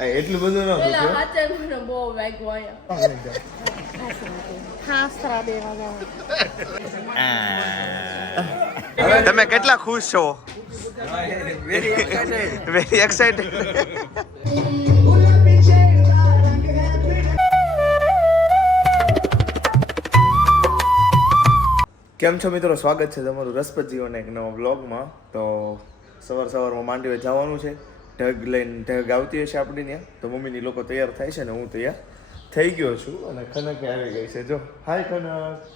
એટલું બધું ન પેલા હાથે મને બહુ વાગ્યો હાસ્ત્રા દેવા જાવ. તમે કેટલા ખુશ છો? Very excited. કેમ છો મિત્રો, સ્વાગત છે તમારું રસપ્રદ જીવન એક નવા બ્લોગમાં. તો સવારમાં માંડવે જવાનું છે. ઢગ લઈને ઢગ આવતી હશે આપણી ત્યાં. તો મમ્મીની લોકો તૈયાર થાય છે ને હું તૈયાર થઈ ગયો છું અને ખનક આવી ગઈ છે. જો હાય ખનક,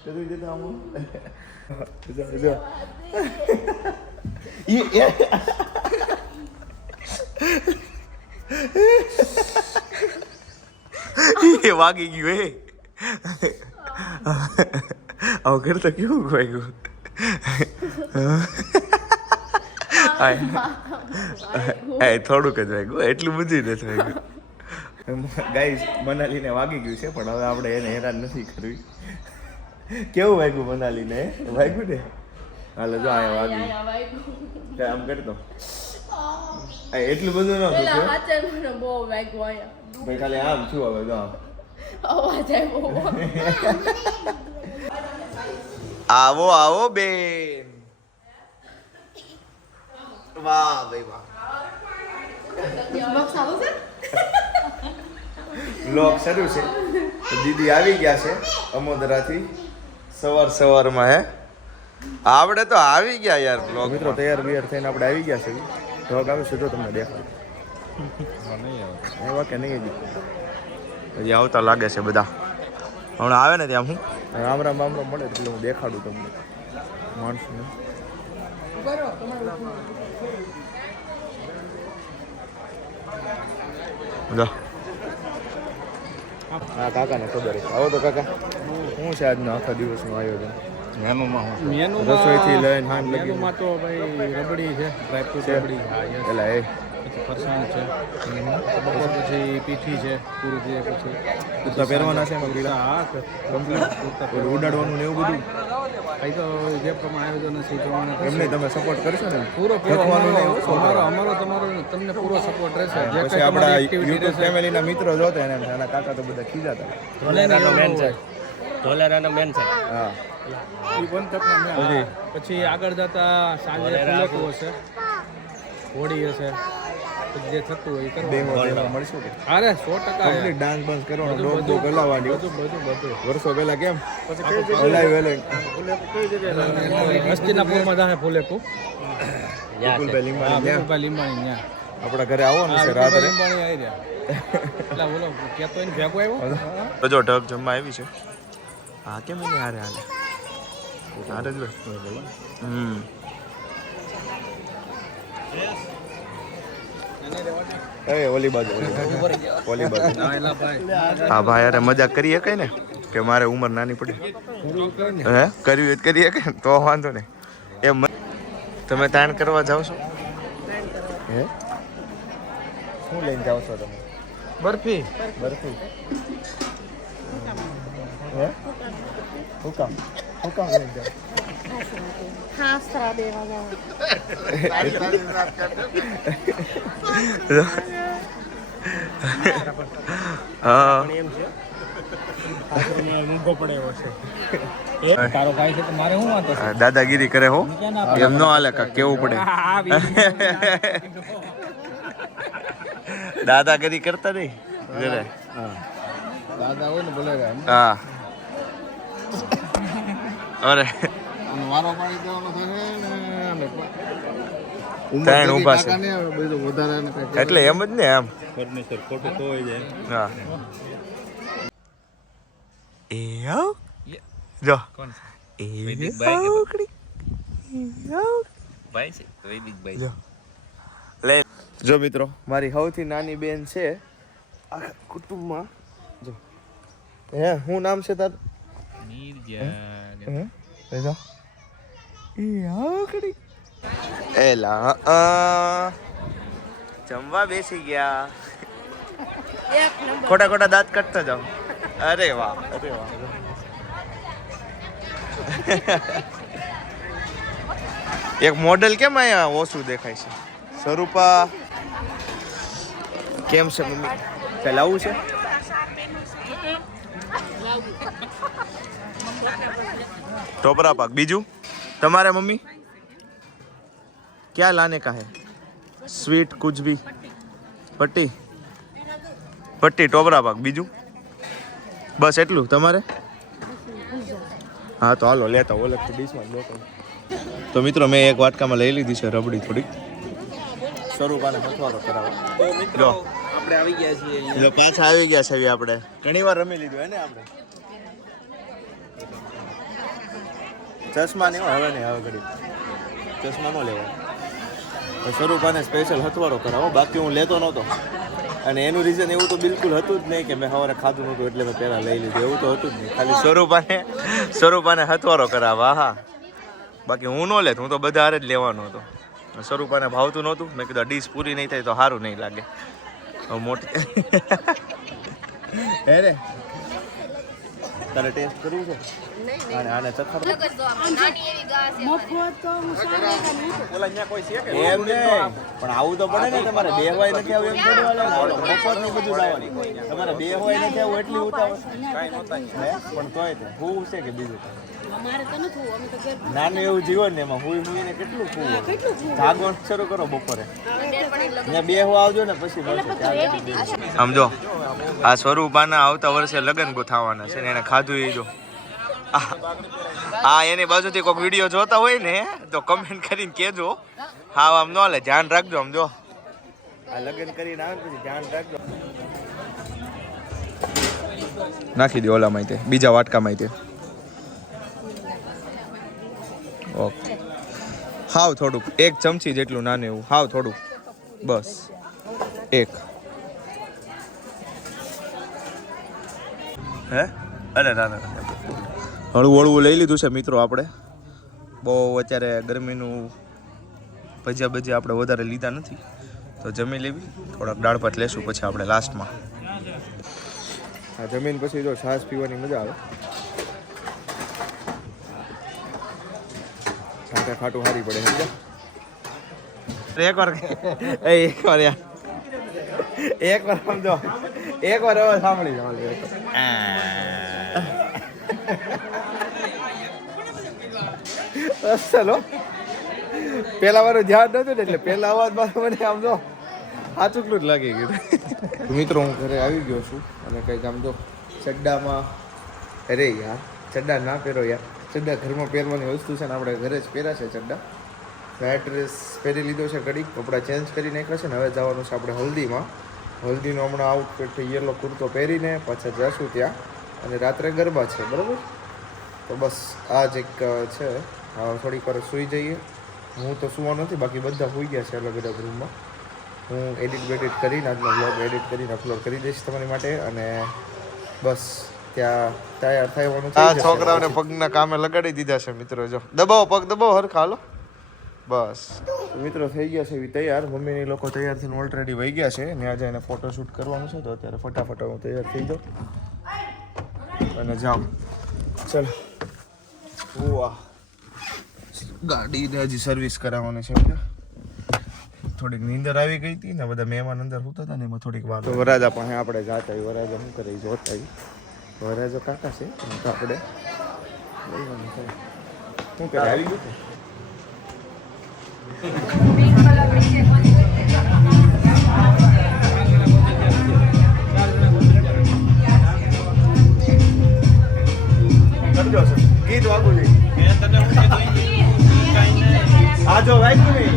કરી દીધા આમ. એ વાગી ગયું હે. આવું કરતા કેવું વાગ્યું? થોડુંક જ વાગ્યું, એટલું બધું નથી વાગ્યું. ગાઈસ, મનાલીને વાગી ગયું છે પણ હવે આપણે એને હેરાન નથી કરવી. કેવું વાગ્યું મનાલીને? વાગ્યું ને? હાલો જો અહીંયા વાગ્યું. આમ કરતો એટલું બધું ન પેલા હાથે મને બહુ વાગ્યો ભાઈ, ખાલી આમ છું હવે જો આમ અવાજ આવ્યો. આવો આવો બેન. વાહ ભાઈ વાહ. બ્લોગ શરૂ છે. દીદી આવી ગયા છે અમોદરાથી સવારમાં. હે આપણે તો આવી ગયા યાર. બ્લોગ મિત્રો તૈયાર બિયાર થઈને આપણે આવી ગયા છે. બ્લોગ આવે છે જો તમને દેખાય એવા કે નહીં? હજી આવતા લાગે છે બધા. હમણાં આવે ને ત્યાં હું રામ રામ મળે એટલે હું દેખાડું તમને માણસને. હા કાકાને ખબર છે. આવો તો કાકા, શું છે આજનો આખા દિવસનું આયોજન? રસોઈથી લઈને હાન લગી તો ભાઈ રબડી છે, ડ્રાયફ્રૂટ રબડી, પેલા એ પછી ફરસાણ છે, પછી પીઠી છે, પૂરું થયા પછી કુર્તા પહેરવાના છે હા કમ્પ્લીટ ઉડાડવાનું ને એવું બધું. ભાઈ તો જે પ્રમાણે આયોજન છે એ પ્રમાણે એમને તમે સપોર્ટ કરશો ને? પૂરો અમારો તમારો તમને પૂરો સપોર્ટ રહેશે. જે પછી આપણા યુટ્યુબ ફેમિલીના મિત્રો જોતા એને એના કાકા તો બધા ખીજાતા. ધોલેરાનો મેન છે. હા એ બંધ તકના પછી આગળ જતા સાંજે ફુલેકું હશે, હોળી હશે, પછી જે થતું હોય એ કરવાનું. મળશું અરે 100% કમ્પ્લીટ ડાન્સ બંસ કરવાનો, ડોક ડોક હલાવવાની. બધું વર્ષો પહેલા કેમ પછી હસ્તિનાપુરમાં જાહે ફુલેકું. વિપુલભાઈ લીંબાણી લીંબાણી ત્યાં આપણા ઘરે આવવાનું છે રાત્રે. લીંબાણી આવી રહ્યા એટલે બોલો કેતો એને ભેગો આવ્યો તો જો ઢગ જમવા આવી છે. હા કેમ એને હારે હાલે હારે જ ભાઈ. ઓલી બાજુ હા ભાઈ, અરે મજાક કરીએ કઈ ને કે મારે ઉંમર નાની પડી. હે કરવી કરીએ કે તો વાંધો નહીં. એમ તમે તાણ કરવા જાઓ છો? હે શું લઈને જાઓ છો તમે? બરફી હે શું કામ લઈને જાઓ? હાસ્ત્રા દેવા જાવ. હા દાદાગીરી કરે હો, એમ નો હાલે. કેવું પડે દાદાગીરી કરતા નહીં. દાદા હોય ને બોલે હા અરે વારો પાડી દેવાનો ત્રણ ઊભા છે વધારે એટલે એમ જ ને એમ. ફર્નિચર ખોટું તો હોય જાય. હા એ આવ જો એ લે જો મિત્રો, મારી સૌથી નાની બેન છે આખા કુટુંબમાં. જો હે શું નામ છે તાર? એલા જમવા બેસી ગયા. ખોટા દાંત કાઢતા જાઓ. અરે વાહ. એક મોડેલ કેમ અહીંયા ઓછું દેખાય છે? સ્વરૂપા કેમ છે મમ્મી? કઈ લાવવું છે? ટોપરા પાક. બીજું તમારે મમ્મી क्या लाने का है? स्वीट कुछ भी? पट्टी पट्टी टोपरा पाक. બીજું બસ એટલું તમારે? હા તો હાલો લેતા ઓલે ડીશમાં બેઠો. તો મિત્રો મેં એક વાટકામાં લઈ લીધી છે રબડી થોડીક. સ્વરૂપાને મથવારો કરાવો. તો મિત્રો આપણે આવી ગયા છીએ. જો પાછા આવી ગયા છે આપણે. ઘણીવાર રમી લીધું હે ને આપણે. ચશ્મા નહીં હવે નહીં, હવે ઘડી ચશ્મા ન લેવા. તો સ્વરૂપાને સ્પેશિયલ હથવારો કરાવો. બાકી હું લેતો નહોતો અને એનું રીઝન એવું તો બિલકુલ હતું જ નહીં કે મેં સવારે ખાધું નહોતું એટલે મેં પહેલાં લઈ લીધું. એવું તો હતું જ નહીં. ખાલી સ્વરૂપાને હથવારો કરાવવા. હા બાકી હું ન લેત. હું તો બધા હારે જ લેવાનો હતો. સ્વરૂપાને ભાવતું નહોતું. મેં કીધું ડીશ પૂરી નહીં થાય તો સારું નહીં લાગે. હવે મોટી હે રે તારે ટેસ્ટ કરવું છે? આને ચખાડો. એમ નહીં પણ આવું તો પડે ને. તમારે બે હોય નથી આવું એમ થોડું હાલે ને. બપોરનું બધું લાવવાનું. તમારે બે હોય નથી આવું એટલી ઉતાવળ પણ તોય તે હું છે કે બીજું નાનું એવું જીવન ને એમાં હુઈને કેટલું ફૂવું. જાગવાનું શરૂ કરો બપોરે. ત્યાં બે હો આવજો ને પછી સમજો. આ સ્વરૂપાના આવતા વર્ષે લગ્ન થવાના છે ને એને ખાધું એ જો. હા એની બાજુથી કોઈક વિડીયો જોતા હોય ને તો કમેન્ટ કરીને કહેજો. હા આમ ન લે ધ્યાન રાખજો. આમ જો આ લગ્ન કરીને આવે પછી ધ્યાન રાખજો. નાખી દે ઓલા માહિતી બીજા વાટકા માહિતી. ઓકે હાવ થોડુંક એક ચમચી જેટલું નાનું એવું હાવ થોડુંક બસ એક. હે અરે ના ના હળવું હળવું લઈ લીધું છે મિત્રો આપણે. બહુ અત્યારે ગરમીનું ભજીયા આપણે વધારે લીધા નથી તો જમી લેવી. થોડાક દાળ ભાત લેશું પછી આપણે લાસ્ટમાં. હા જમીન પછી જો છાશ પીવાની મજા આવે. ખાટા ખાટું સારી પડે સમજા. એકવાર સમજો. એકવાર હવે સાંભળી જાવ. ચલો પેલા મારું ધ્યાન નતું ને એટલે પેલા અવાજ મને આમ જો હાચુકલું જ લાગી ગયું. મિત્રો હું ઘરે આવી ગયો છું અને કંઈક આમ જો ચડ્ડામાં. અરે યાર ચડ્ડા ના પહેરો યાર. ચડ્ડા ઘરમાં પહેરવાની વસ્તુ છે ને આપણે ઘરે જ પહેર્યા છે ચડ્ડા. વ્હાઈટ ડ્રેસ પહેરી લીધો છે. ઘડી કપડાં ચેન્જ કરી નાખ્યા છે ને હવે જવાનું છે આપણે હલ્દીમાં. હલ્દીનો હમણાં આઉટફિટ યલો કુર્તો પહેરીને પાછા જશું ત્યાં અને રાત્રે ગરબા છે બરાબર. તો બસ આ જ એક છે. થોડીક વાર સૂઈ જઈએ. હું તો સુવા નથી બાકી બધા સૂઈ ગયા છે અલગ અલગ રૂમમાં. હું એડિટ કરીને આજનો બ્લોગ એડિટ કરીને અપલોડ કરી દઈશ તમારી માટે. અને બસ ત્યાં તૈયાર થવાનું છે. આ છોકરાઓને પગના કામે લગાડી દીધા છે મિત્રો. જો દબાવો પગ દબાવો હરખા હાલો. બસ મિત્રો થઈ ગયા છે એવી તૈયાર. મમ્મીની લોકો તૈયાર થઈને ઓલરેડી વહી ગયા છે. ત્યાં જઈને ફોટોશૂટ કરવાનું છે તો અત્યારે ફટાફટ હું તૈયાર થઈ જાઉં અને જાઉં. ચલો વાહ ગાડીને હજી સર્વિસ કરાવવાની છે. થોડીક નીંદર આવી ગઈ હતી ને બધા મહેમાન અંદર હોતા હતા ને એમાં થોડીક વાર. તો વરાજા પાસે આપણે જાતા આવી. વરાજા શું કરે જોતા આવી. વરાજો કાકા છે તો આપણે શું કરે આવી ગયું. ગીત વાગું છે. આ જો વાગ્યું નહીં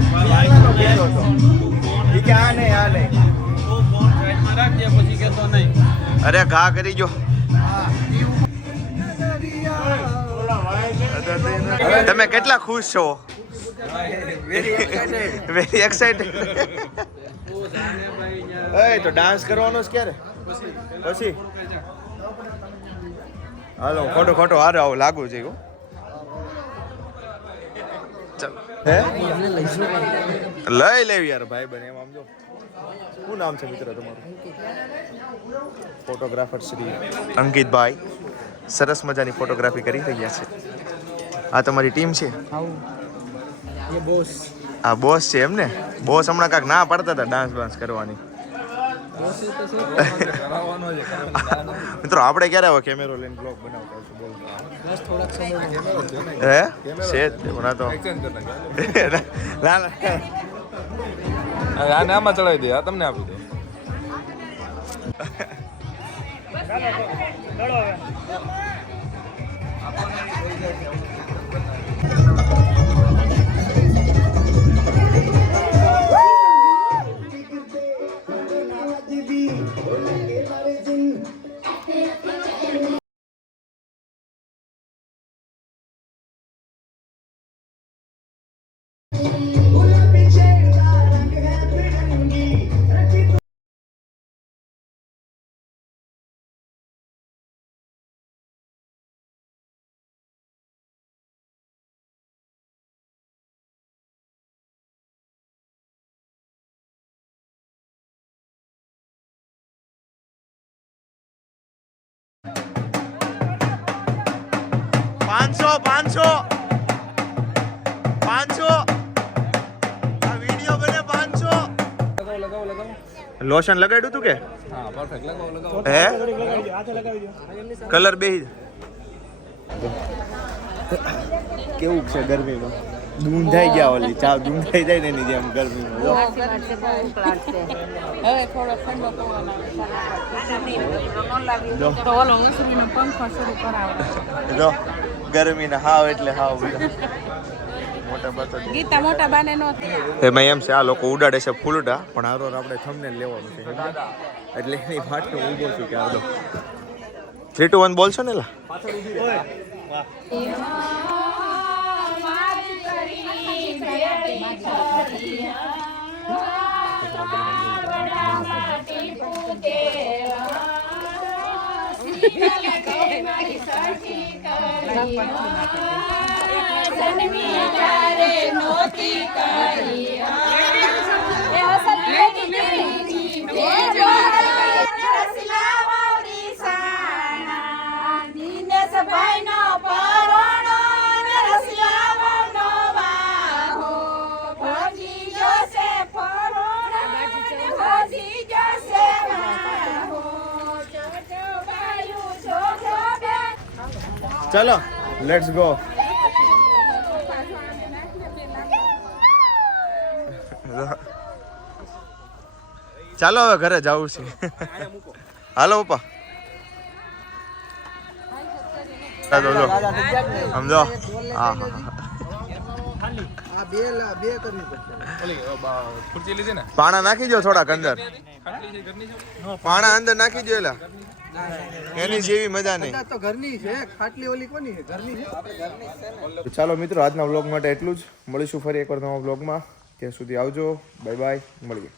કે આ નહીં. અરે ઘા કરી જો. તમે કેટલા ખુશ છો? Very excited. તો ડાન્સ કરવાનો છે ક્યારે પછી? હાલો ખોટો હારે આવો લાગુ છે. લઈ લેવી યાર ભાઈ બને. એમ આમ જો શું નામ છે મિત્ર તમારું? ફોટોગ્રાફર શ્રી અંકિતભાઈ સરસ મજાની ફોટોગ્રાફી કરી રહ્યા છે. આ તમારી ટીમ છે? આ બોસ છે એમ ને? બોસ હમણાં કાંઈક ના પાડતા હતા ડાન્સ કરવાની. મિત્રો આપણે ક્યારે હવે કેમેરો લઈને બ્લોગ બનાવતા હશું બોલ બસ થોડાક સમય હે છે જ તે, પણ આ તો ના ના આને આમાં ચડાવી દે આ તમને આપી દે પાંચસો આ વિડીયો બને 500 લગાવો લોશન લગાડ્યું તું કે હા પરફેક્ટ લગાવો હે કલર બે કેવું છે ગરમીમાં દૂંધાઈ ગયા ઓલી ચા દૂંધાઈ જાય ને એની જેમ ગરમીમાં જો. હવે થોડો ઠંડો પવન જો તો ઓલો મસરીનો પંખો શરૂ કરાવો. જો ગરમીના હાવ એટલે હાવ બધા મોટા બતા ગીતા મોટા બાને નો એમાં એમ છે આ લોકો ઉડાડે છે ફૂલડા પણ આરોર આપણે થંબનેલ લેવાનું છે એટલે એની ફાટ ઊભો છું કે આ દો 3 2 1 બોલશો ને લા ચલો લેટ્સ ગો ચાલો હવે ઘરે જવું છે હાલો પપ્પા સમજો હા ખુરચી લીધી ને પાણા નાખી દો થોડાક અંદર પાણા અંદર નાખી દો એલા એની જેવી મજા નહીં તો ઘરની છે ખાટલી ઓલી કોની છે ઘરની છે ચાલો મિત્રો આજના વ્લોગ માટે એટલું જ મળીશું ફરી એકવાર નવા વ્લોગમાં ત્યાં સુધી આવજો બાય બાય મળીએ